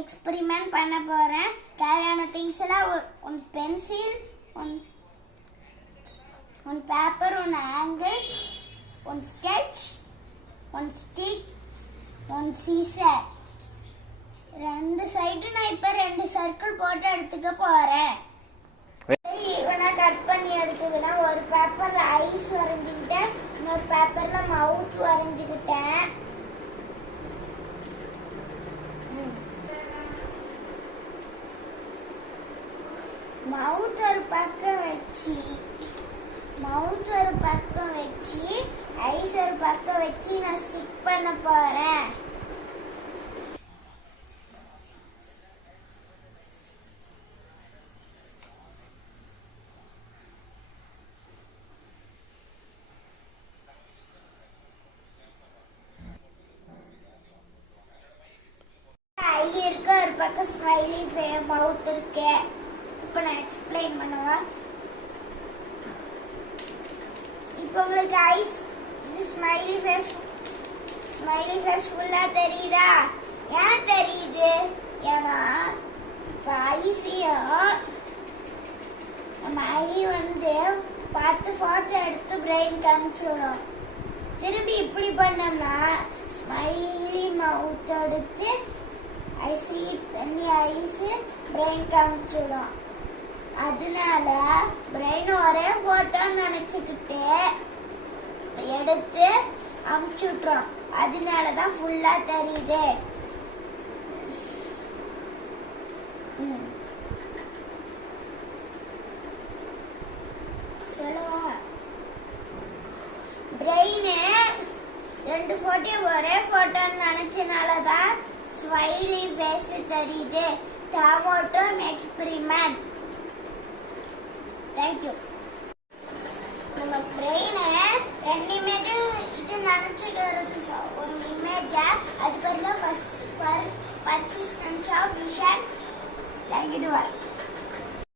Experiment பண்ண போறேன். தேவையான திங்ஸ் எல்லாம் one pencil, one paper, one angle, one sketch, one stick, one scissor. ரெண்டு சைடு நான் இப்ப 2 சர்க்கிள் போட்டு எடுத்துக்க போறேன். இவனை கட் பண்ணி எடுத்துக்கிட்டேன். ஒரு பேப்பர்ல ஐஸ் வரைஞ்சுக்கிட்டேன், இன்னொரு பேப்பர்ல மவுத் வரைஞ்சுக்கிட்டேன். மவுத் ஒரு பக்கம் வச்சு ஐஸ் ஒரு பக்கம் வச்சு நான் ஸ்டிக் பண்ண போறேன். ஐ இருக்கு, ஒரு பக்கம் ஸ்மைலி மவுத் இருக்கு. இப்ப நான் எக்ஸ்பிளைன் பண்ணுவேன். இப்போ உங்களுக்கு ஐஸ் இது ஸ்மைலி ஃபேஸ் ஃபுல்லா தெரியுதா? ஏன் தெரியுது? ஏன்னா இப்போ ஐஸையும் நம்ம ஐ பார்த்து போட்டோ எடுத்து பிரெயின் காமிச்சிடும். திரும்பி இப்படி பண்ணோம்னா ஸ்மைலி மவுத் எடுத்து ஐஸ் பிரெயின் காமிச்சிடும். அதனால பிரெயின் ஒரே போட்டோ நினைச்சுக்கிட்டு எடுத்து அமுச்சுட்றோம். அதனாலதான் ஃபுல்லா தெரியுது. சொல்லுவா பிரெயின் 2 போட்டோ ஒரே போட்டோன்னு நினைச்சனாலதான் ஸ்மைலி ஃபேஸ் தெரியுது. தாமோட்டம் எக்ஸ்பெரிமெண்ட். தேங்க்யூ. நம்ம பிரெயினை 2 இமேஜ் இது நினைச்சுக்கிறது ஒரு இமேஜா, அது பேர் தான் பர்சிஸ்டன்ஸ் ஆஃப் விஷன். தேங்க்யூ.